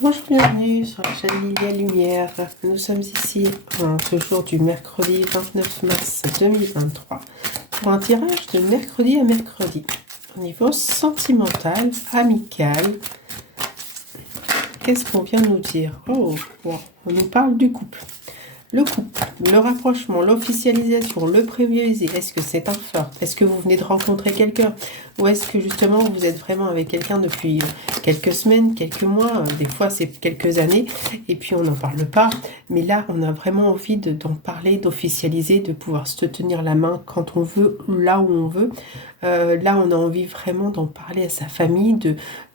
Bonjour, bienvenue sur la chaîne Lilia Lumière. Nous sommes ici ce jour du mercredi 29 mars 2023 pour un tirage de mercredi à mercredi. Au niveau sentimental, amical, qu'est-ce qu'on vient nous dire? Oh, wow. On nous parle du couple. Le couple, le rapprochement, l'officialisation, le prévisualiser. Est-ce que c'est un flirt? Est-ce que vous venez de rencontrer quelqu'un? Ou est-ce que justement vous êtes vraiment avec quelqu'un depuis quelques semaines, quelques mois, des fois c'est quelques années, et puis on n'en parle pas. Mais là, on a vraiment envie d'en parler, d'officialiser, de pouvoir se tenir la main quand on veut, là où on veut. Là, on a envie vraiment d'en parler à sa famille,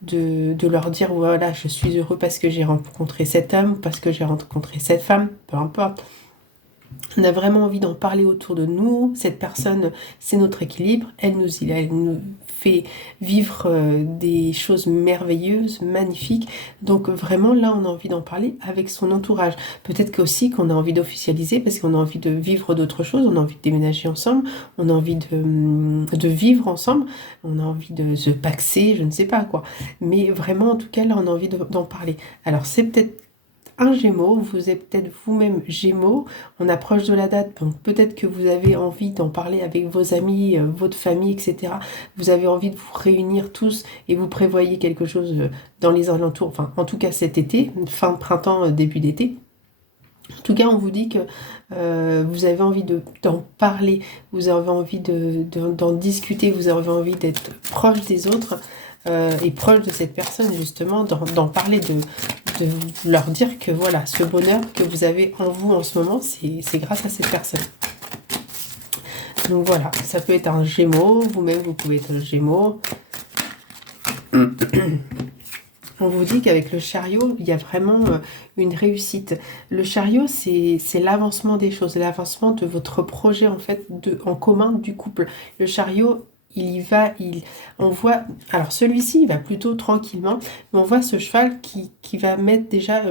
de leur dire, voilà, je suis heureux parce que j'ai rencontré cet homme, parce que j'ai rencontré cette femme, peu importe. On a vraiment envie d'en parler autour de nous. Cette personne, c'est notre équilibre. Elle nous fait vivre des choses merveilleuses, magnifiques. Donc vraiment, là, on a envie d'en parler avec son entourage. Peut-être qu'aussi qu'on a envie d'officialiser parce qu'on a envie de vivre d'autres choses. On a envie de déménager ensemble. On a envie de vivre ensemble. On a envie de se paxer, je ne sais pas quoi. Mais vraiment, en tout cas, là, on a envie d'en parler. Alors, c'est peut-être un Gémeaux, vous êtes peut-être vous-même Gémeaux, on approche de la date, donc peut-être que vous avez envie d'en parler avec vos amis, votre famille, etc. Vous avez envie de vous réunir tous et vous prévoyez quelque chose dans les alentours, enfin en tout cas cet été, fin printemps, début d'été. En tout cas, on vous dit que vous avez envie d'en parler, vous avez envie d'en discuter, vous avez envie d'être proche des autres et proche de cette personne, justement, d'en parler, de leur dire que voilà, ce bonheur que vous avez en vous en ce moment, c'est grâce à cette personne. Donc voilà, ça peut être un Gémeaux, vous-même vous pouvez être un Gémeaux. On vous dit qu'avec le chariot, il y a vraiment une réussite. Le chariot, c'est l'avancement des choses, l'avancement de votre projet en fait en commun du couple. Le chariot, on voit, alors celui-ci, il va plutôt tranquillement, mais on voit ce cheval qui va mettre déjà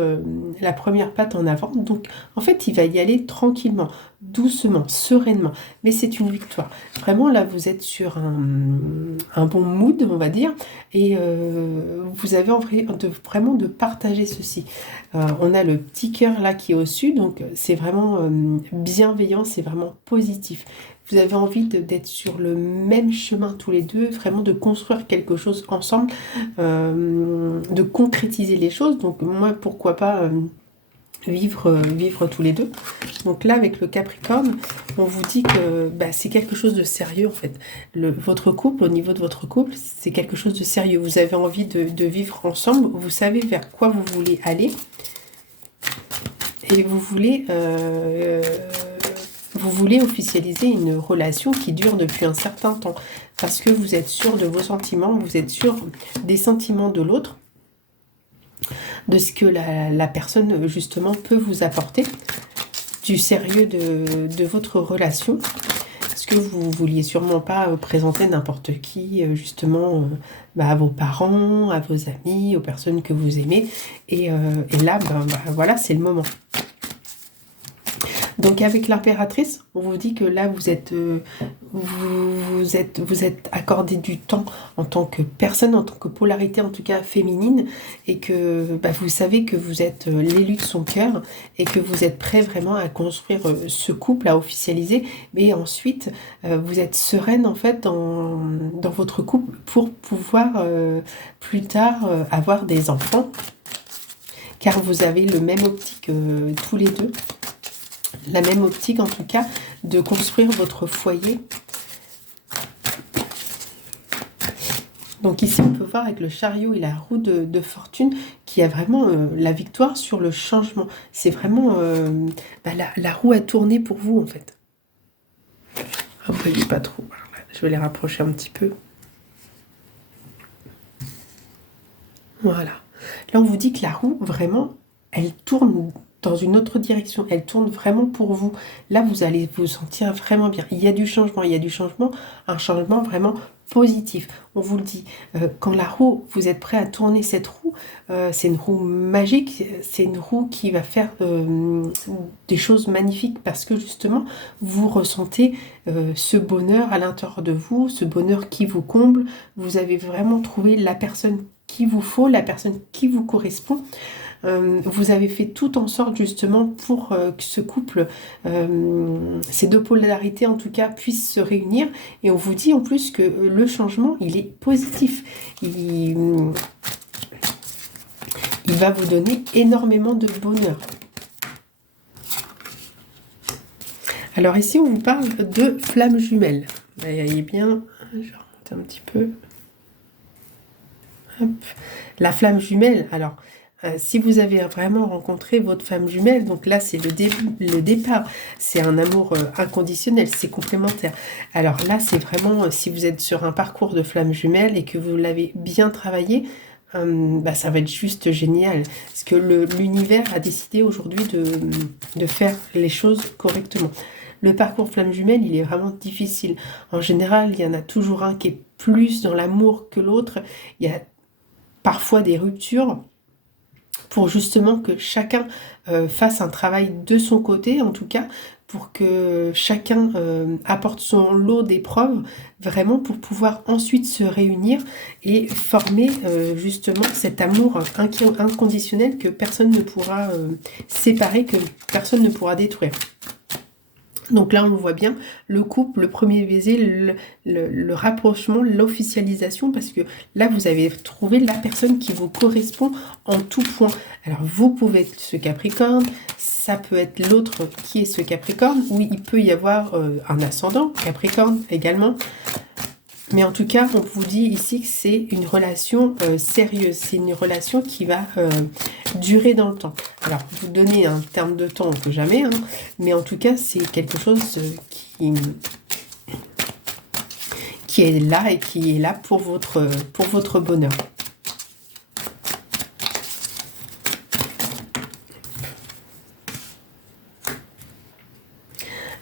la première patte en avant. Donc, en fait, il va y aller tranquillement, doucement, sereinement. Mais c'est une victoire. Vraiment, là, vous êtes sur un bon mood, on va dire, et vous avez envie vraiment de partager ceci. On a le petit cœur là qui est au-dessus, donc c'est vraiment bienveillant, c'est vraiment positif. Vous avez envie d'être sur le même chemin tous les deux, vraiment de construire quelque chose ensemble, de concrétiser les choses. Donc moi, pourquoi pas vivre tous les deux. Donc là, avec le Capricorne, on vous dit que c'est quelque chose de sérieux en fait. Votre couple, au niveau de votre couple, c'est quelque chose de sérieux. Vous avez envie de vivre ensemble, vous savez vers quoi vous voulez aller. Et vous voulez officialiser une relation qui dure depuis un certain temps parce que vous êtes sûr de vos sentiments, vous êtes sûr des sentiments de l'autre, de ce que la personne justement peut vous apporter, du sérieux de votre relation. Parce que vous vouliez sûrement pas présenter n'importe qui justement à vos parents, à vos amis, aux personnes que vous aimez. Et là, voilà, c'est le moment. Donc avec l'impératrice, on vous dit que là vous êtes accordé du temps en tant que personne, en tant que polarité en tout cas féminine, et que vous savez que vous êtes l'élu de son cœur et que vous êtes prêt vraiment à construire ce couple, à officialiser, mais ensuite vous êtes sereine en fait dans votre couple pour pouvoir plus tard avoir des enfants, car vous avez le même optique tous les deux. La même optique en tout cas de construire votre foyer. Donc ici on peut voir avec le chariot et la roue de fortune qu'il y a vraiment la victoire sur le changement. C'est vraiment la roue a tourné pour vous en fait. Ne voyez pas trop. Je vais les rapprocher un petit peu. Voilà. Là on vous dit que la roue vraiment elle tourne dans une autre direction, elle tourne vraiment pour vous. Là, vous allez vous sentir vraiment bien. Il y a du changement, un changement vraiment positif. On vous le dit, quand la roue, vous êtes prêt à tourner cette roue, c'est une roue magique, c'est une roue qui va faire des choses magnifiques parce que justement, vous ressentez ce bonheur à l'intérieur de vous, ce bonheur qui vous comble. Vous avez vraiment trouvé la personne qu'il vous faut, la personne qui vous correspond. Vous avez fait tout en sorte justement pour que ce couple, ces deux polarités en tout cas, puissent se réunir. Et on vous dit en plus que le changement, il est positif. Il va vous donner énormément de bonheur. Alors ici, on vous parle de flammes jumelles. Voyez bien, je vais remonter un petit peu. Hop. La flamme jumelle, alors... si vous avez vraiment rencontré votre femme jumelle, donc là c'est le début, le départ, c'est un amour inconditionnel, c'est complémentaire. Alors là c'est vraiment, si vous êtes sur un parcours de flamme jumelle et que vous l'avez bien travaillé, ça va être juste génial. Parce que l'univers a décidé aujourd'hui de faire les choses correctement. Le parcours flamme jumelle, il est vraiment difficile. En général, il y en a toujours un qui est plus dans l'amour que l'autre. Il y a parfois des ruptures, pour justement que chacun fasse un travail de son côté, en tout cas, pour que chacun apporte son lot d'épreuves, vraiment pour pouvoir ensuite se réunir et former justement cet amour inconditionnel que personne ne pourra séparer, que personne ne pourra détruire. Donc là, on voit bien le couple, le premier baiser, le rapprochement, l'officialisation, parce que là, vous avez trouvé la personne qui vous correspond en tout point. Alors, vous pouvez être ce Capricorne, ça peut être l'autre qui est ce Capricorne, ou il peut y avoir un ascendant Capricorne également. Mais en tout cas, on vous dit ici que c'est une relation sérieuse. C'est une relation qui va durer dans le temps. Alors, vous donnez un terme de temps, on ne peut jamais. Hein, mais en tout cas, c'est quelque chose qui est là et qui est là pour votre bonheur.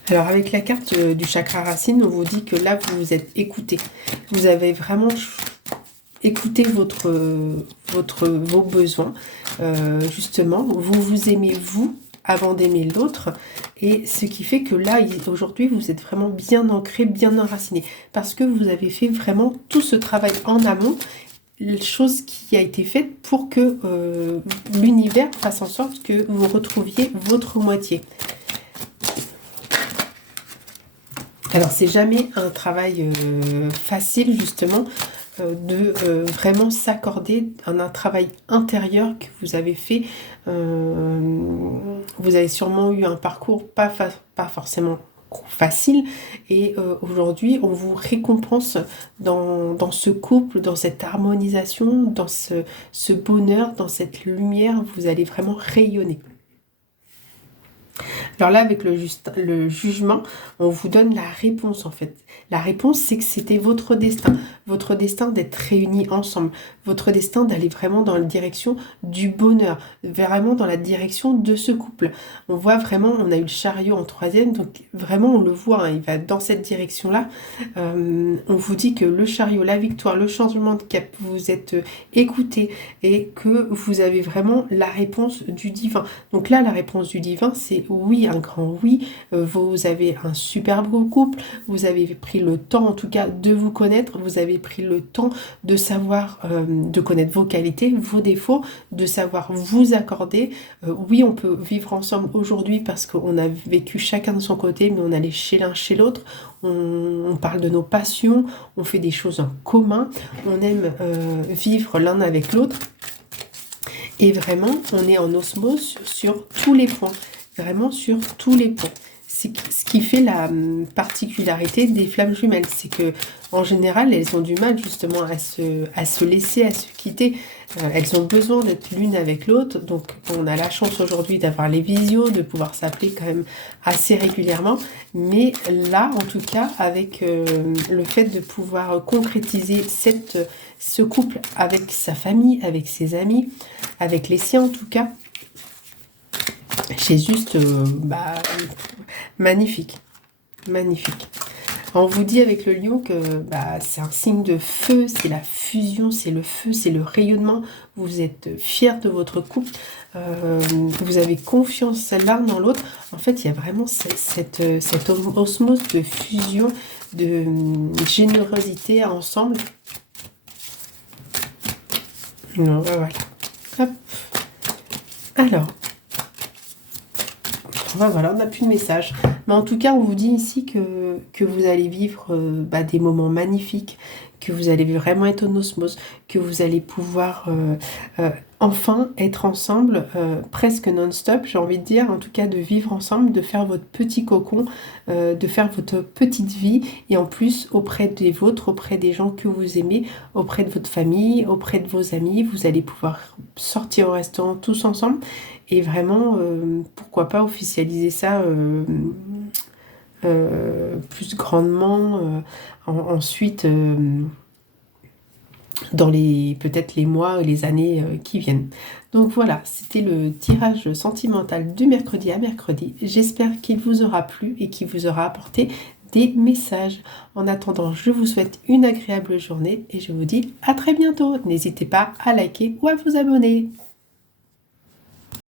Alors avec la carte du chakra racine, on vous dit que là, vous vous êtes écouté. Vous avez vraiment écouté vos besoins. Justement, vous aimez vous avant d'aimer l'autre. Et ce qui fait que là, aujourd'hui, vous êtes vraiment bien ancré, bien enraciné. Parce que vous avez fait vraiment tout ce travail en amont. Chose qui a été faite pour que l'univers fasse en sorte que vous retrouviez votre moitié. Alors, c'est jamais un travail facile, justement, de vraiment s'accorder un travail intérieur que vous avez fait. Vous avez sûrement eu un parcours pas forcément facile. Et aujourd'hui, on vous récompense dans ce couple, dans cette harmonisation, dans ce bonheur, dans cette lumière. Vous allez vraiment rayonner. Alors là, avec le jugement, on vous donne la réponse en fait. La réponse, c'est que c'était votre destin d'être réunis ensemble, votre destin d'aller vraiment dans la direction du bonheur, vraiment dans la direction de ce couple. On voit vraiment, on a eu le chariot en troisième, donc vraiment on le voit, hein, il va dans cette direction-là. On vous dit que le chariot, la victoire, le changement de cap, vous êtes écouté et que vous avez vraiment la réponse du divin. Donc là, la réponse du divin, c'est oui, un grand oui. Vous avez un super beau couple, vous avez pris le temps en tout cas de vous connaître, vous avez pris le temps de savoir, de connaître vos qualités, vos défauts, de savoir vous accorder. Oui, on peut vivre ensemble aujourd'hui parce qu'on a vécu chacun de son côté, mais on allait chez l'un, chez l'autre. On parle de nos passions, on fait des choses en commun, on aime vivre l'un avec l'autre. Et vraiment, on est en osmose sur tous les points. Vraiment sur tous les points. C'est ce qui fait la particularité des flammes jumelles. C'est que en général, elles ont du mal justement à se laisser, à se quitter. Elles ont besoin d'être l'une avec l'autre. Donc, on a la chance aujourd'hui d'avoir les visios, de pouvoir s'appeler quand même assez régulièrement. Mais là, en tout cas, avec le fait de pouvoir concrétiser ce couple avec sa famille, avec ses amis, avec les siens en tout cas, c'est juste magnifique. Magnifique. On vous dit avec le lion que c'est un signe de feu, c'est la fusion, c'est le feu, c'est le rayonnement. Vous êtes fiers de votre couple, vous avez confiance l'un dans l'autre. En fait, il y a vraiment cette osmose de fusion, de générosité ensemble. Non, voilà. Hop. Alors, voilà, on n'a plus de message. Mais en tout cas, on vous dit ici que vous allez vivre des moments magnifiques, que vous allez vraiment être en osmose, que vous allez pouvoir enfin être ensemble, presque non-stop, j'ai envie de dire, en tout cas de vivre ensemble, de faire votre petit cocon, de faire votre petite vie, et en plus auprès des vôtres, auprès des gens que vous aimez, auprès de votre famille, auprès de vos amis, vous allez pouvoir sortir au restaurant tous ensemble, et vraiment, pourquoi pas officialiser ça plus grandement ensuite dans peut-être les mois et les années qui viennent. Donc voilà, c'était le tirage sentimental du mercredi à mercredi. J'espère qu'il vous aura plu et qu'il vous aura apporté des messages. En attendant, je vous souhaite une agréable journée et je vous dis à très bientôt. N'hésitez pas à liker ou à vous abonner.